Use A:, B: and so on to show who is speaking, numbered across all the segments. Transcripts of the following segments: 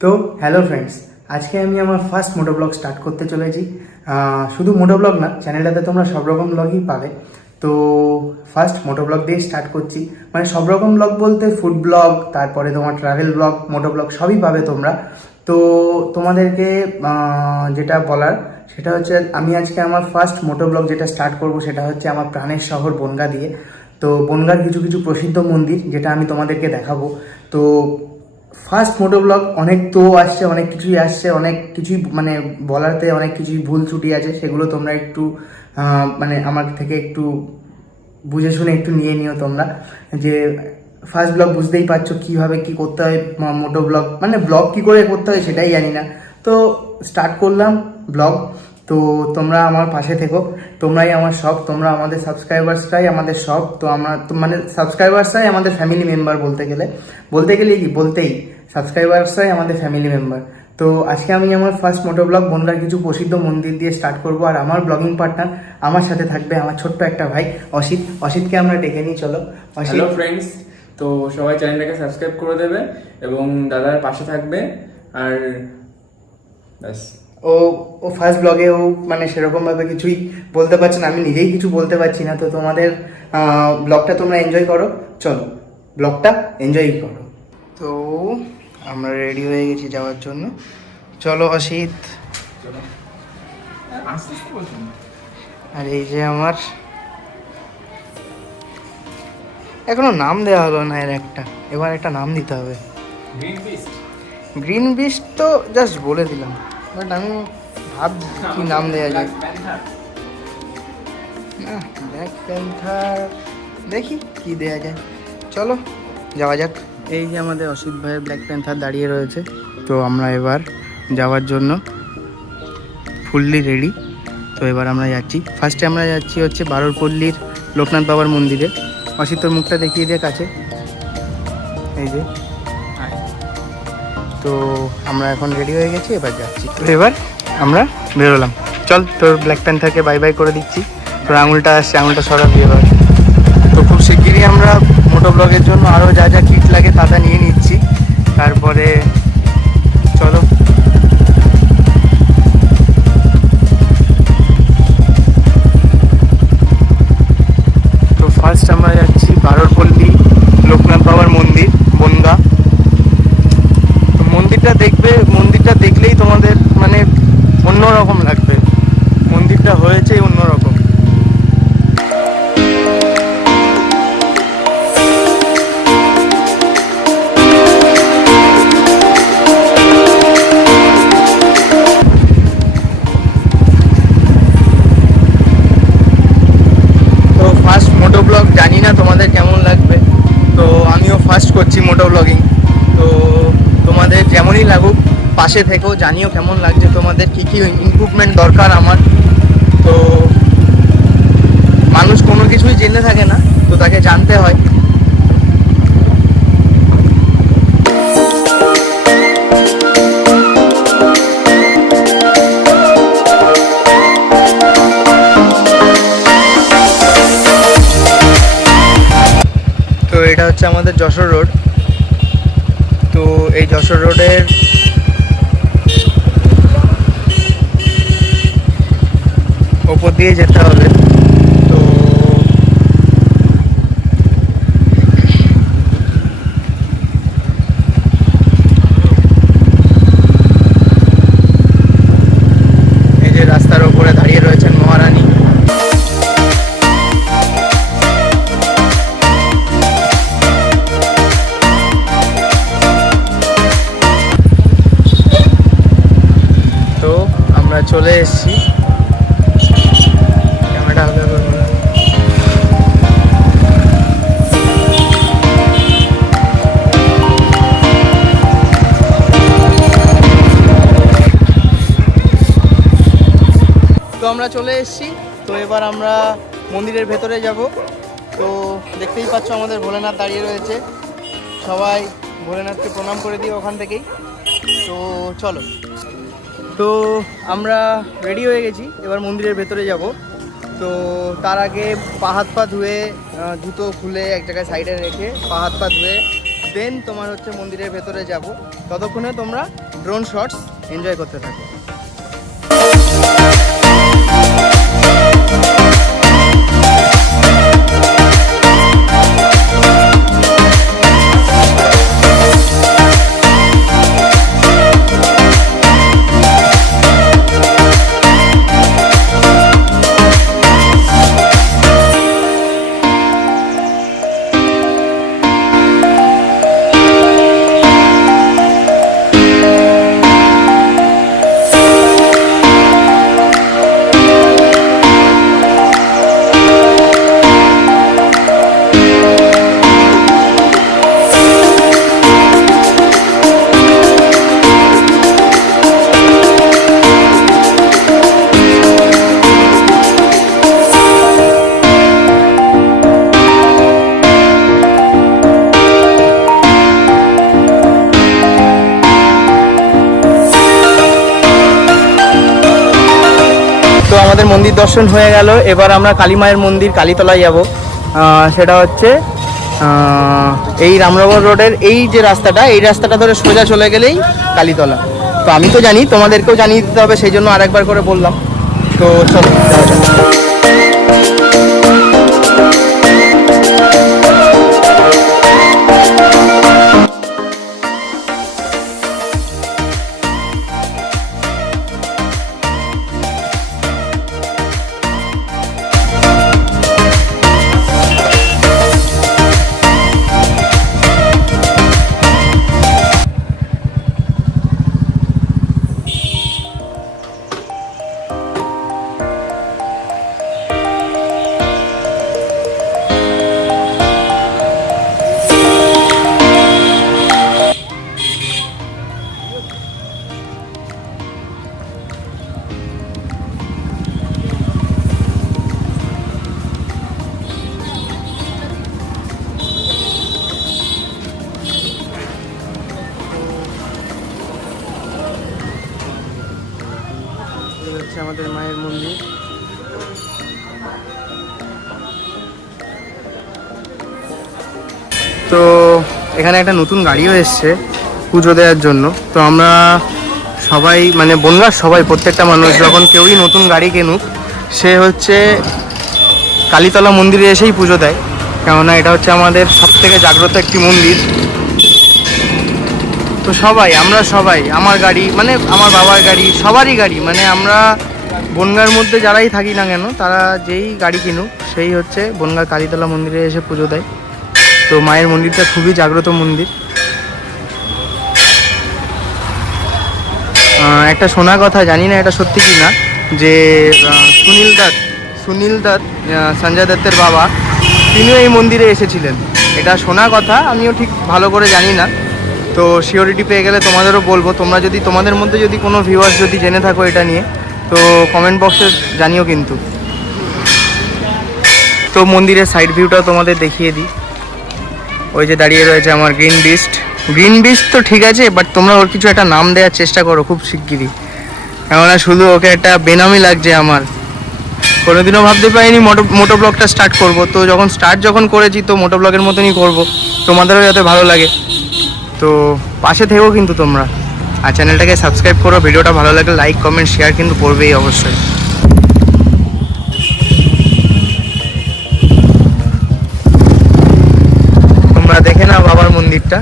A: তো hello friends আজকে আমি আমার ফার্স্ট মোটো ব্লগ স্টার্ট করতে চলেছি। শুধু মোটো ব্লগ না চ্যানেলটাতে তোমরা সব রকম ব্লগই পাবে। তো ফার্স্ট মোটো ব্লগ দিয়ে স্টার্ট করছি। মানে সব রকম ব্লগ বলতে ফুড ব্লগ তারপরে তোমার ট্রাভেল ব্লগ মোটো ব্লগ সবই পাবে তোমরা। তো, তোমাদেরকে যেটা বলার, সেটা হচ্ছে আমি আজকে আমার ফার্স্ট মোটো ব্লগ যেটা স্টার্ট করব, সেটা হচ্ছে আমার প্রাণের শহর বনগা দিয়ে। তো, বনগার কিছু কিছু প্রসিদ্ধ মন্দির, যেটা আমি তোমাদেরকে দেখাবো। তো ফার্স্ট মোটো ব্লগ অনেক তো আসছে, অনেক কিছুই আসছে, অনেক কিছুই মানে বলাতে অনেক কিছুই ভুল ত্রুটি আছে, সেগুলো তোমরা একটু মানে আমার থেকে একটু বুঝে শুনে একটু নিয়ে নিও তোমরা, যে ফার্স্ট ব্লগ বুঝতেই পারছ কীভাবে কি করতে হয় মোটো ব্লগ মানে ব্লগ কি করে করতে হয় সেটাই জানি না। তো স্টার্ট করলাম ব্লগ তো তোমরা আমার পাশে থেকো, তোমরাই আমার সব, তোমরা আমাদের সাবস্ক্রাইবার্সরাই আমাদের সব, তো আমরা মানে সাবস্ক্রাইবার্সরাই আমাদের ফ্যামিলি মেম্বার বলতে গেলে বলতে গেলে কি, বলতেই সাবস্ক্রাইবার্সরাই আমাদের ফ্যামিলি মেম্বার তো আজকে আমি আমার ফার্স্ট মোটো ব্লগ বনগার কিছু প্রসিদ্ধ মন্দির দিয়ে স্টার্ট করব আর আমার ব্লগিং পার্টনার আমার সাথে থাকবে আমার ছোট্ট একটা ভাই অসিত। অসিতকে আমরা ডেকে নিই চলো।
B: হ্যালো ফ্রেন্ডস তো সবাই চ্যানেলটাকে সাবস্ক্রাইব করে দেবে এবং দাদার পাশে থাকবে আর ব্যাস।
A: ও ও ফার্স্ট ব্লগে ও মানে সেরকম ভাবে কিছুই বলতে পারছে না আমি নিজেই কিছু বলতে পারছি না তো তোমাদের ব্লগটা তোমরা এনজয় করো। চলো ব্লগটা এনজয় করো। তো আমরা রেডি হয়ে গেছি যাওয়ার জন্য। চলো অসিত। আর এই যে আমার। এখনও নাম দেওয়া হলো না এর একটা। এবার একটা নাম দিতে হবে।
B: গ্রিন
A: বিস্ট তো জাস্ট বলে দিলাম। বাট আমি ভাব কি নাম দেওয়া যায়। না ব্ল্যাক প্যান্থার দেখি কি দেওয়া যায়। চলো যাওয়া যাক। এই যে আমাদের অসিত ভাইয়ের ব্ল্যাক প্যান্থার দাঁড়িয়ে রয়েছে। তো আমরা এবার যাওয়ার জন্য ফুললি রেডি তো এবার আমরা যাচ্ছি। ফার্স্টে আমরা যাচ্ছি হচ্ছে বারোরপল্লির লোকনাথ বাবার মন্দিরে। অসিতর মুখটা দেখিয়ে দিয়ে কাছে। এই যে তো আমরা এখন রেডি হয়ে গেছি, এবার যাচ্ছি। তো এবার আমরা বেরোলাম। চল, তোর ব্ল্যাক প্যান্থারকে বাই বাই করে দিচ্ছি। তোর আঙুলটা আসছে, আঙুলটা সরাবি এবার। তো খুব শিগগিরই আমরা মোটো ব্লগের জন্য আরও যা যা লাগে তা তা নিয়ে নিচ্ছি। তারপরে চলো। করছি মোটো ব্লগিং তো তোমাদের যেমনই লাগুক, পাশে থেকেও জানিও কেমন লাগছে তোমাদের, কী কী ইম্প্রুভমেন্ট দরকার আমার। তো মানুষ কোনো কিছুই জেনে থাকে না, তো তাকে জানতে হয়। তো এটা হচ্ছে আমাদের যশোর রোড। যশোর রোডের ওপর দিয়ে যেতে হবে। চলে এসেছি। তো আমরা চলে এসেছি। তো এবার আমরা মন্দিরের ভেতরে যাব। তো দেখতেই পাচ্ছ আমাদের ভোলেনাথ দাঁড়িয়ে রয়েছে। সবাই ভোলেনাথকে প্রণাম করে দিই ওখান থেকেই। তো চলো। তো আমরা রেডি হয়ে গেছি। এবার মন্দিরের ভেতরে যাব। তো তার আগে পা হাত পা ধুয়ে জুতো খুলে এক জায়গায় সাইডে রেখে পা হাত পা ধুয়ে দেন তোমার হচ্ছে মন্দিরের ভেতরে যাব। ততক্ষণে তোমরা ড্রোন শটস এনজয় করতে থাকো। তো আমাদের মন্দির দর্শন হয়ে গেল। এবার আমরা কালী মায়ের মন্দির, কালীতলায় যাব। সেটা হচ্ছে এই রামনগর রোডের এই যে রাস্তাটা, এই রাস্তাটা ধরে সোজা চলে গেলেই কালীতলা। তো আমি তো জানি, তোমাদেরকেও জানিয়ে দিতে হবে, সেই জন্য আরেকবার করে বললাম। তো চলো আমাদের মায়ের মন্দির। তো এখানে একটা নতুন গাড়িও এসছে পুজো দেওয়ার জন্য। তো আমরা সবাই মানে বনগার সবাই, প্রত্যেকটা মানুষ, যখন কেউই নতুন গাড়ি কেনুক, সে হচ্ছে কালীতলা মন্দিরে এসেই পুজো দেয়। কেননা এটা হচ্ছে আমাদের সব থেকে জাগ্রত একটি মন্দির। তো সবাই, আমরা সবাই, আমার গাড়ি মানে আমার বাবার গাড়ি, সবারই গাড়ি মানে আমরা বনগার মধ্যে যারাই থাকি না কেন, তারা যেই গাড়ি কিনুক, সেই হচ্ছে বনগার কালীতলা মন্দিরে এসে পুজো দেয়। তো মায়ের মন্দিরটা খুবই জাগ্রত মন্দির। একটা শোনা কথা, জানি না এটা সত্যি কি না যে সুনীল দত্ত সুনীল দত্ত সঞ্জয় দত্তের বাবা, তিনিও এই মন্দিরে এসেছিলেন। এটা শোনা কথা, আমিও ঠিক ভালো করে জানি না। তো সিওরিটি পেয়ে গেলে তোমাদেরও বলব, তোমরা যদি তোমাদের মধ্যে যদি কোনো ভিউয়ার্স যদি জেনে থাকো এটা নিয়ে তো কমেন্ট বক্সে জানিও কিন্তু। তো মন্দিরের সাইড ভিউটা তোমাদের দেখিয়ে দিই। ওই যে দাঁড়িয়ে রয়েছে আমার গ্রিন বিস্ট গ্রিন বিস্ট তো ঠিক আছে বাট তোমরা ওর কিছু একটা নাম দেওয়ার চেষ্টা করো খুব শিগগিরই। কেননা শুধু ওকে একটা বেনামি লাগছে আমার। কোনোদিনও ভাবতে পারিনি মোটো মোটো ব্লগটা স্টার্ট করব। তো যখন স্টার্ট যখন করেছি, তো মোটো ব্লগের মতনই করব। তোমাদেরও যাতে ভালো লাগে। তো পাশে থেকো কিন্তু তোমরা। আর চ্যানেলটাকে সাবস্ক্রাইব করো, ভিডিওটা ভালো লাগলে লাইক, কমেন্ট, শেয়ার কিন্তু করবেই অবশ্যই। তোমরা দেখে নাও বাবার মন্দিরটা।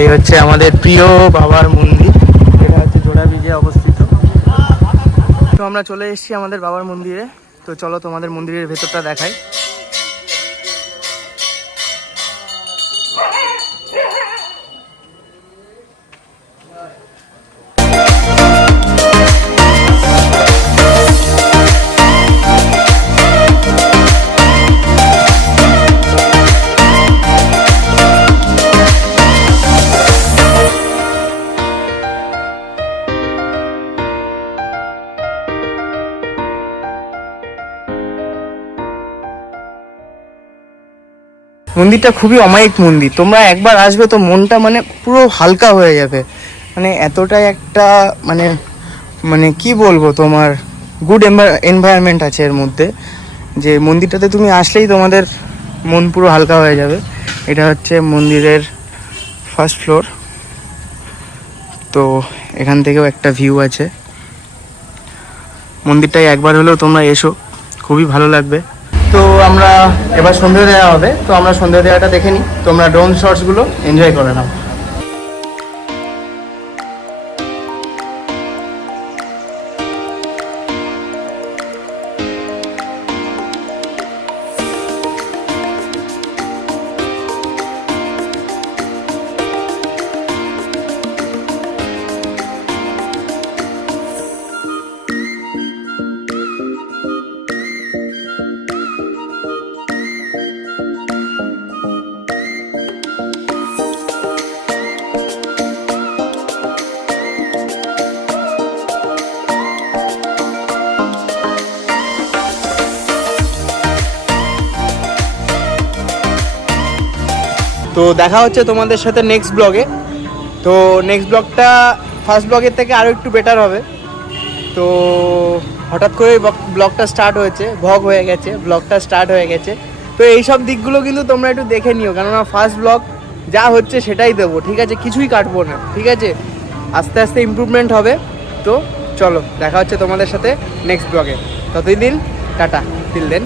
A: এই হচ্ছে আমাদের প্রিয় বাবার মন্দির, এটা হচ্ছে জোড়া ব্রিজে অবস্থিত। তো আমরা চলে এসেছি আমাদের বাবার মন্দিরে। তো চলো তোমাদের মন্দিরের ভেতরটা দেখাই। মন্দিরটা খুবই অমায়িক মন্দির। তোমরা একবার আসবে তো মনটা মানে পুরো হালকা হয়ে যাবে। মানে এতটাই একটা মানে মানে কি বলব তোমার গুড এনভায়রনমেন্ট আছে এর মধ্যে, যে মন্দিরটাতে তুমি আসলেই তোমাদের মন পুরো হালকা হয়ে যাবে। এটা হচ্ছে মন্দিরের ফার্স্ট ফ্লোর তো এখান থেকেও একটা ভিউ আছে। মন্দিরটায় একবার হলেও তোমরা এসো, খুবই ভালো লাগবে। তো আমরা এবার সন্ধ্যে দেওয়া হবে। তো আমরা সন্ধ্যে দেওয়াটা দেখে নিই। তোমরা ড্রোন শর্টসগুলো এনজয় করে নাও। তো দেখা হচ্ছে তোমাদের সাথে নেক্সট ব্লগে তো নেক্সট ব্লগটা ফার্স্ট ব্লগের থেকে আরও একটু বেটার হবে। তো হঠাৎ করে ব্লগটা স্টার্ট হয়েছে ভগ হয়ে গেছে ব্লগটা স্টার্ট হয়ে গেছে। তো এই সব দিকগুলো কিন্তু তোমরা একটু দেখে নিও, কেননা ফার্স্ট ব্লগ যা হচ্ছে সেটাই দেবো, ঠিক আছে? কিছুই কাটবো না, ঠিক আছে? আস্তে আস্তে ইমপ্রুভমেন্ট হবে। তো চলো, দেখা হচ্ছে তোমাদের সাথে নেক্সট ব্লগে ততদিন, টাটা টিল দেন